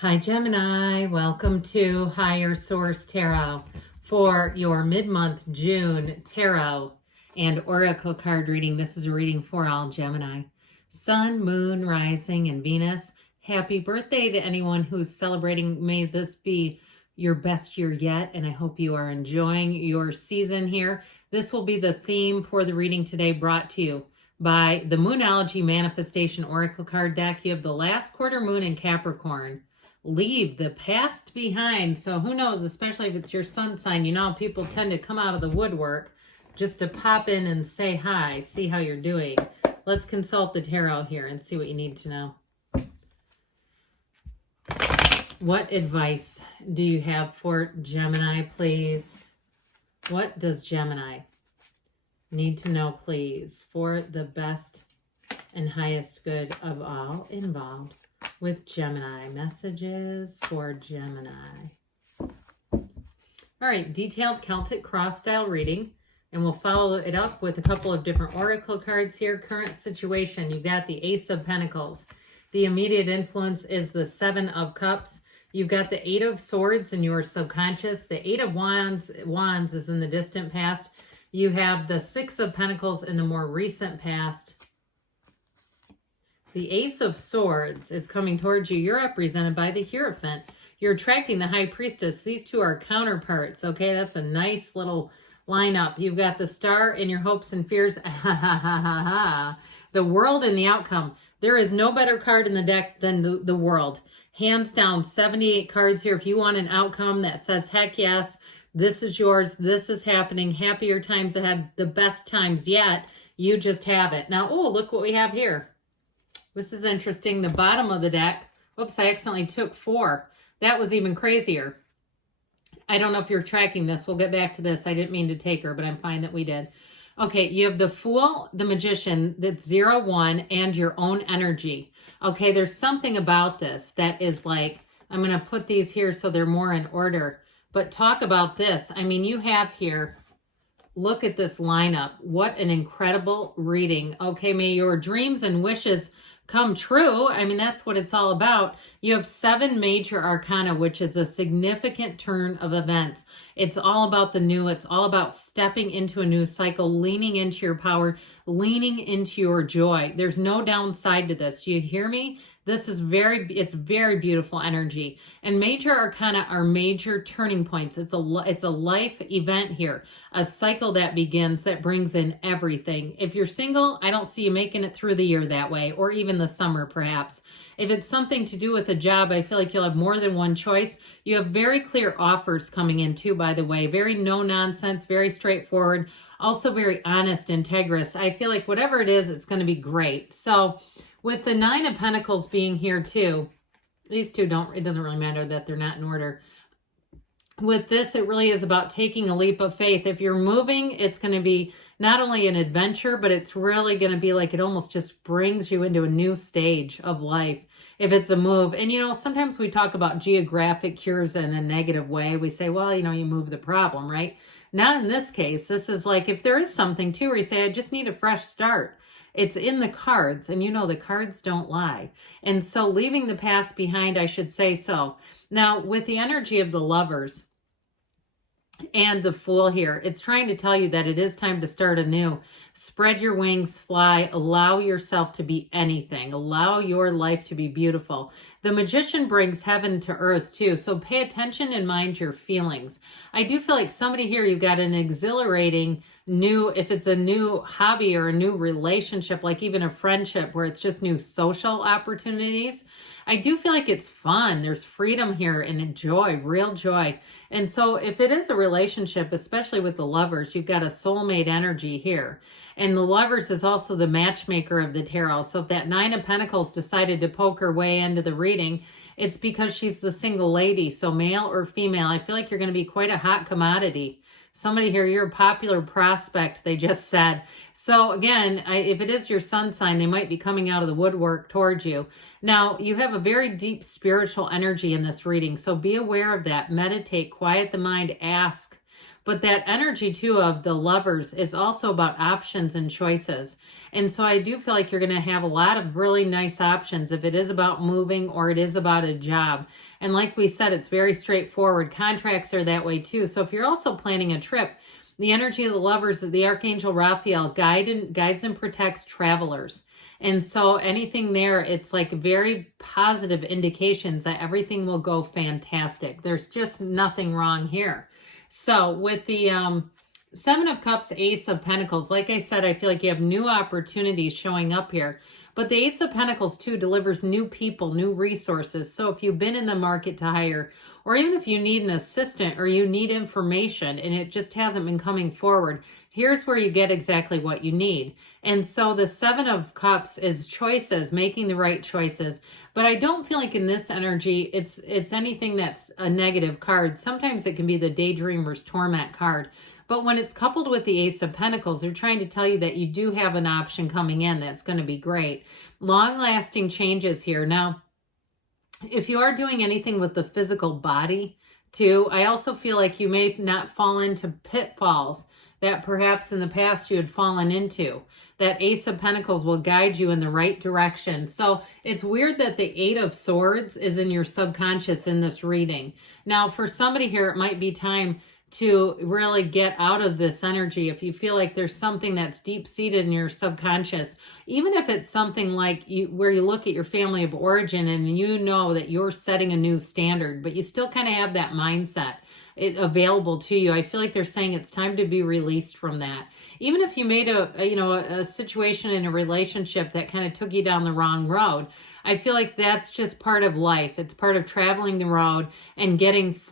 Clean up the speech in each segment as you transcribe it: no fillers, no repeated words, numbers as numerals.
Hi Gemini, welcome to Higher Source Tarot for your mid-month June tarot and oracle card reading. This is a reading for all Gemini. Sun, Moon, Rising, and Venus. Happy birthday to anyone who's celebrating. May this be your best year yet, and I hope you are enjoying your season here. This will be the theme for the reading today, brought to you by the Moonology Manifestation Oracle card deck. You have the last quarter moon in Capricorn. Leave the past behind. So who knows, especially if it's your sun sign, you know, people tend to come out of the woodwork just to pop in and say hi, see how you're doing. Let's consult the tarot here and see what you need to know. What advice do you have for Gemini, please? What does Gemini need to know, please, for the best and highest good of all involved? With Gemini, messages for Gemini. All right, detailed Celtic cross style reading, and we'll follow it up with a couple of different oracle cards here. Current situation, you've got the Ace of Pentacles. The immediate influence is the Seven of Cups. You've got the Eight of Swords in your subconscious. The Eight of Wands is in the distant past. You have the Six of Pentacles in the more recent past. The Ace of Swords is coming towards you. You're represented by the Hierophant. You're attracting the High Priestess. These two are counterparts, okay? That's a nice little lineup. You've got the Star in your hopes and fears. The World and the Outcome. There is no better card in the deck than the World. Hands down, 78 cards here. If you want an outcome that says, heck yes, this is yours, this is happening, happier times ahead, the best times yet, you just have it. Now, oh, look what we have here. This is interesting. The bottom of the deck. Whoops, I accidentally took 4. That was even crazier. I don't know if you're tracking this. We'll get back to this. I didn't mean to take her, but I'm fine that we did. Okay, you have the Fool, the Magician, that's 0-1, and your own energy. Okay, there's something about this that is like, I'm going to put these here so they're more in order. But talk about this. I mean, you have here, look at this lineup. What an incredible reading. Okay, may your dreams and wishes come true. I mean, that's what it's all about. You have 7 major arcana, which is a significant turn of events. It's all about the new. It's all about stepping into a new cycle, leaning into your power, leaning into your joy. There's no downside to this. Do you hear me? This is it's very beautiful energy. And major arcana are major turning points. It's a life event here, a cycle that begins, that brings in everything. If you're single, I don't see you making it through the year that way, or even the summer perhaps. If it's something to do with a job, I feel like you'll have more than one choice. You have very clear offers coming in too, by the way. Very no nonsense, very straightforward. Also very honest, integrous. I feel like whatever it is, it's going to be great. So with the 9 of Pentacles being here too, these two it doesn't really matter that they're not in order. With this, it really is about taking a leap of faith. If you're moving, it's going to be not only an adventure, but it's really going to be like it almost just brings you into a new stage of life if it's a move. And, you know, sometimes we talk about geographic cures in a negative way. We say, well, you know, you move the problem, right? Not in this case. This is like if there is something too where you say, I just need a fresh start. It's in the cards, and you know the cards don't lie. And so leaving the past behind, I should say so. Now, with the energy of the Lovers and the Fool here, it's trying to tell you that it is time to start anew. Spread your wings, fly, allow yourself to be anything. Allow your life to be beautiful. The Magician brings heaven to earth too, so pay attention and mind your feelings. I do feel like somebody here, you've got an exhilarating new, if it's a new hobby or a new relationship, like even a friendship where it's just new social opportunities. I do feel like it's fun. There's freedom here and joy, real joy. And so if it is a relationship, especially with the Lovers, you've got a soulmate energy here. And the Lovers is also the matchmaker of the tarot. So if that 9 of Pentacles decided to poke her way into the reading, it's because she's the single lady. So male or female, I feel like you're going to be quite a hot commodity. Somebody here, you're a popular prospect, they just said. So again, if it is your sun sign, they might be coming out of the woodwork towards you. Now, you have a very deep spiritual energy in this reading, so be aware of that. Meditate, quiet the mind, ask. But that energy too of the Lovers is also about options and choices. And so I do feel like you're going to have a lot of really nice options if it is about moving or it is about a job. And like we said, it's very straightforward. Contracts are that way too. So if you're also planning a trip, the energy of the Lovers, the Archangel Raphael guides and protects travelers. And so anything there, it's like very positive indications that everything will go fantastic. There's just nothing wrong here. So with the Seven of Cups, Ace of Pentacles, like I said, I feel like you have new opportunities showing up here. But the Ace of Pentacles too delivers new people, new resources. So if you've been in the market to hire, or even if you need an assistant or you need information and it just hasn't been coming forward, here's where you get exactly what you need. And so the Seven of Cups is choices, making the right choices. But I don't feel like in this energy, it's anything that's a negative card. Sometimes it can be the Daydreamer's Torment card. But when it's coupled with the Ace of Pentacles, they're trying to tell you that you do have an option coming in that's going to be great. Long-lasting changes here. Now, if you are doing anything with the physical body too, I also feel like you may not fall into pitfalls that perhaps in the past you had fallen into. That Ace of Pentacles will guide you in the right direction. So it's weird that the Eight of Swords is in your subconscious in this reading. Now, for somebody here, it might be time to really get out of this energy. If you feel like there's something that's deep-seated in your subconscious, even if it's something like where you look at your family of origin and you know that you're setting a new standard, but you still kind of have that mindset available to you. I feel like they're saying it's time to be released from that. Even if you made a situation in a relationship that kind of took you down the wrong road, I feel like that's just part of life. It's part of traveling the road and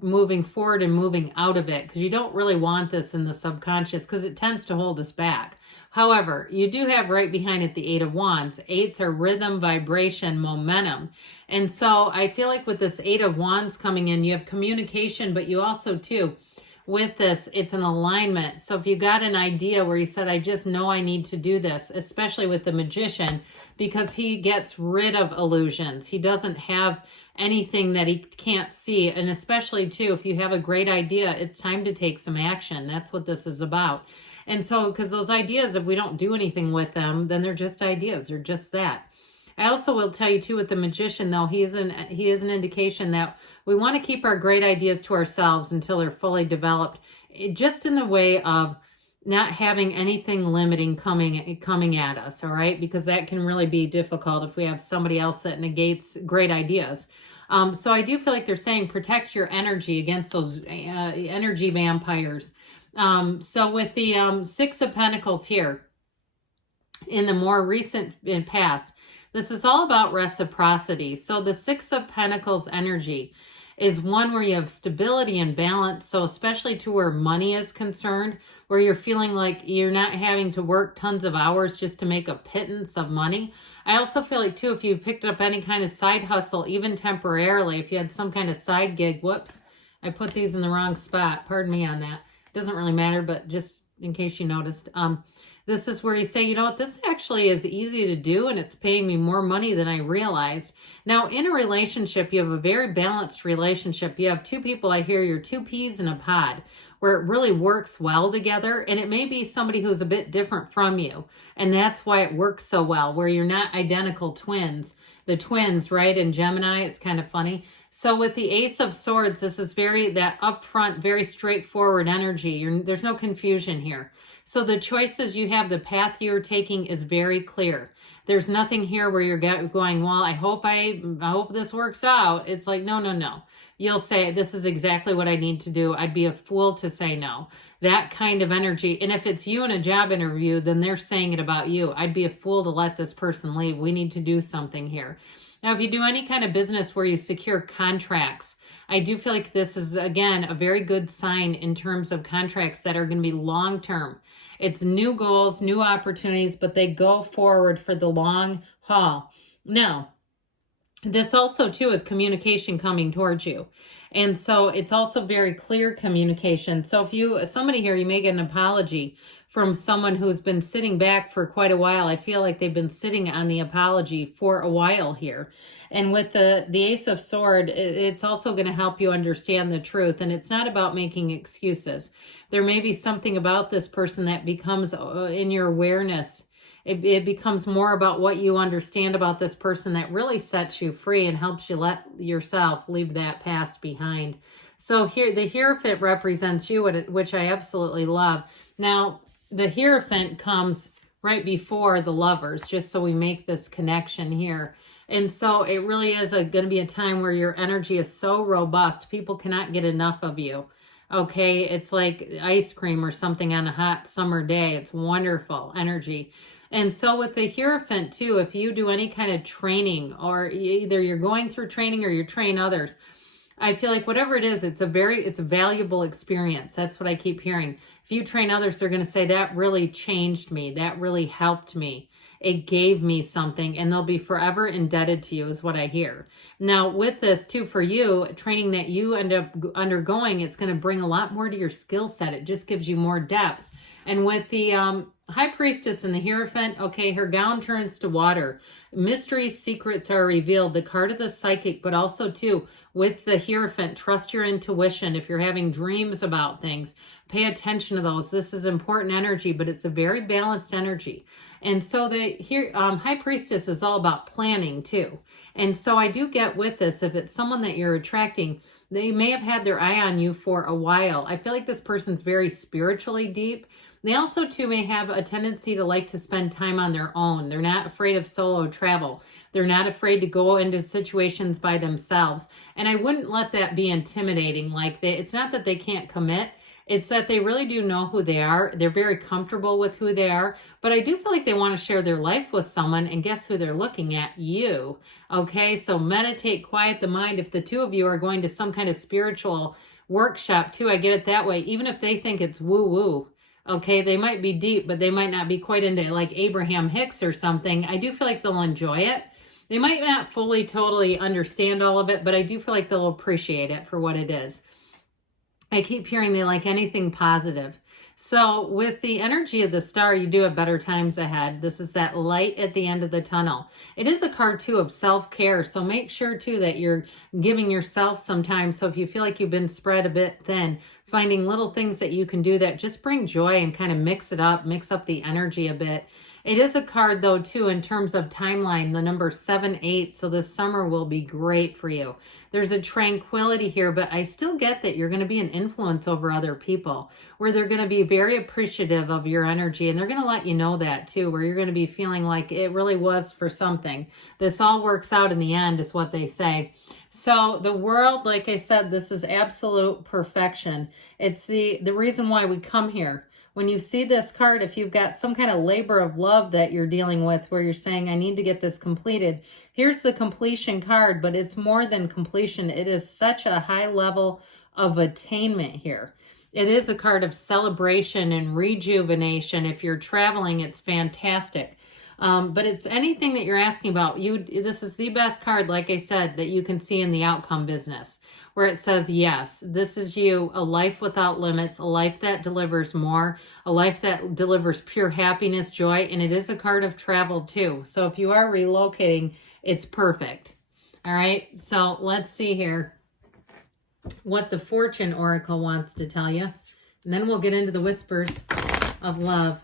moving forward and moving out of it, because you don't really want this in the subconscious because it tends to hold us back. However, you do have right behind it the Eight of Wands. Eights are rhythm, vibration, momentum. And so I feel like with this Eight of Wands coming in, you have communication, but you also too, with this, it's an alignment. So if you got an idea where you said, I just know I need to do this, especially with the Magician, because he gets rid of illusions. He doesn't have anything that he can't see. And especially too, if you have a great idea, it's time to take some action. That's what this is about. And so, because those ideas, if we don't do anything with them, then they're just ideas. They're just that. I also will tell you too, with the Magician though, he is an indication that we want to keep our great ideas to ourselves until they're fully developed, just in the way of not having anything limiting coming at us, all right? Because that can really be difficult if we have somebody else that negates great ideas. So I do feel like they're saying protect your energy against those energy vampires. So with the Six of Pentacles here, in the more recent past, this is all about reciprocity. So the Six of Pentacles energy is one where you have stability and balance. So especially to where money is concerned, where you're feeling like you're not having to work tons of hours just to make a pittance of money. I also feel like too, if you picked up any kind of side hustle, even temporarily, if you had some kind of side gig, whoops, I put these in the wrong spot. Pardon me on that. Doesn't really matter, but just in case you noticed, this is where you say, you know what, this actually is easy to do and it's paying me more money than I realized. Now, in a relationship, you have a very balanced relationship. You have two people, I hear you're two peas in a pod, where it really works well together. And it may be somebody who's a bit different from you. And that's why it works so well, where you're not identical twins. The twins, right, in Gemini, it's kind of funny. So with the Ace of Swords, this is that upfront, very straightforward energy. There's no confusion here. So the choices you have, the path you're taking is very clear. There's nothing here where you're going, well, I hope this works out. It's like, no. You'll say, this is exactly what I need to do. I'd be a fool to say no. That kind of energy. And if it's you in a job interview, then they're saying it about you. I'd be a fool to let this person leave. We need to do something here. Now, if you do any kind of business where you secure contracts, I do feel like this is, again, a very good sign in terms of contracts that are going to be long-term. It's new goals, new opportunities, but they go forward for the long haul. Now, this also, too, is communication coming towards you. And so it's also very clear communication. So if somebody here, you may get an apology from someone who's been sitting back for quite a while. I feel like they've been sitting on the apology for a while here. And with the Ace of Swords, it's also going to help you understand the truth. And it's not about making excuses. There may be something about this person that becomes in your awareness. It becomes more about what you understand about this person that really sets you free and helps you let yourself leave that past behind. So here, the Hierophant represents you, which I absolutely love. Now, the Hierophant comes right before the Lovers, just so we make this connection here. And so it really is going to be a time where your energy is so robust, people cannot get enough of you. Okay, it's like ice cream or something on a hot summer day. It's wonderful energy. And so with the Hierophant too, if you do any kind of training, or either you're going through training or you train others, I feel like whatever it is, it's a valuable experience. That's what I keep hearing. If you train others, they're going to say, that really changed me. That really helped me. It gave me something, and they'll be forever indebted to you, is what I hear. Now, with this too, for you, training that you end up undergoing, it's going to bring a lot more to your skill set. It just gives you more depth. And with the High Priestess and the Hierophant, okay, her gown turns to water. Mysteries, secrets are revealed. The card of the psychic, but also too, with the Hierophant, trust your intuition. If you're having dreams about things, pay attention to those. This is important energy, but it's a very balanced energy. And so the High Priestess is all about planning too. And so I do get with this, if it's someone that you're attracting, they may have had their eye on you for a while. I feel like this person's very spiritually deep. They also too may have a tendency to like to spend time on their own. They're not afraid of solo travel. They're not afraid to go into situations by themselves. And I wouldn't let that be intimidating. Like it's not that they can't commit. It's that they really do know who they are. They're very comfortable with who they are. But I do feel like they want to share their life with someone, and guess who they're looking at? You. Okay, so meditate, quiet the mind. If the two of you are going to some kind of spiritual workshop too, I get it that way. Even if they think it's woo-woo. Okay, they might be deep, but they might not be quite into it, like Abraham Hicks or something. I do feel like they'll enjoy it. They might not fully, totally understand all of it, but I do feel like they'll appreciate it for what it is. I keep hearing they like anything positive. So with the energy of the Star, you do have better times ahead. This is that light at the end of the tunnel. It is a card too of self-care. So make sure too that you're giving yourself some time. So if you feel like you've been spread a bit thin, finding little things that you can do that just bring joy and kind of mix it up, mix up the energy a bit. It is a card though too in terms of timeline, the number 7-8. So this summer will be great for you. There's a tranquility here, but I still get that you're going to be an influence over other people, where they're going to be very appreciative of your energy, and they're going to let you know that too, where you're going to be feeling like it really was for something. This all works out in the end is what they say. So the world, like I said, this is absolute perfection. It's the reason why we come here. When you see this card, if you've got some kind of labor of love that you're dealing with, where you're saying, I need to get this completed, here's the completion card, but it's more than completion. It is such a high level of attainment here. It is a card of celebration and rejuvenation. If you're traveling, it's fantastic. But it's anything that you're asking about. This is the best card, like I said, that you can see in the outcome business, where it says, yes, this is you, a life without limits, a life that delivers more, a life that delivers pure happiness, joy, and it is a card of travel too. So if you are relocating, it's perfect. All right, so let's see here what the Fortune Oracle wants to tell you, and then we'll get into the whispers of love.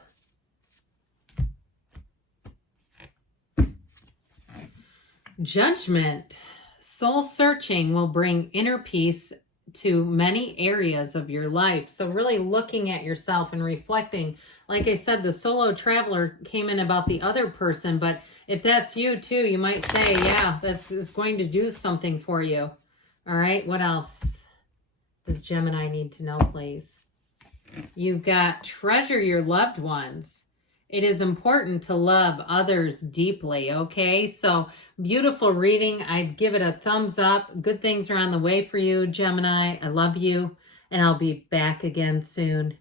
Judgment. Soul searching will bring inner peace to many areas of your life. So really looking at yourself and reflecting. Like I said, the solo traveler came in about the other person, but if that's you too, you might say, yeah, that is going to do something for you. All right, what else does Gemini need to know, please? You've got treasure your loved ones. It is important to love others deeply, okay? So beautiful reading. I'd give it a thumbs up. Good things are on the way for you, Gemini. I love you, and I'll be back again soon.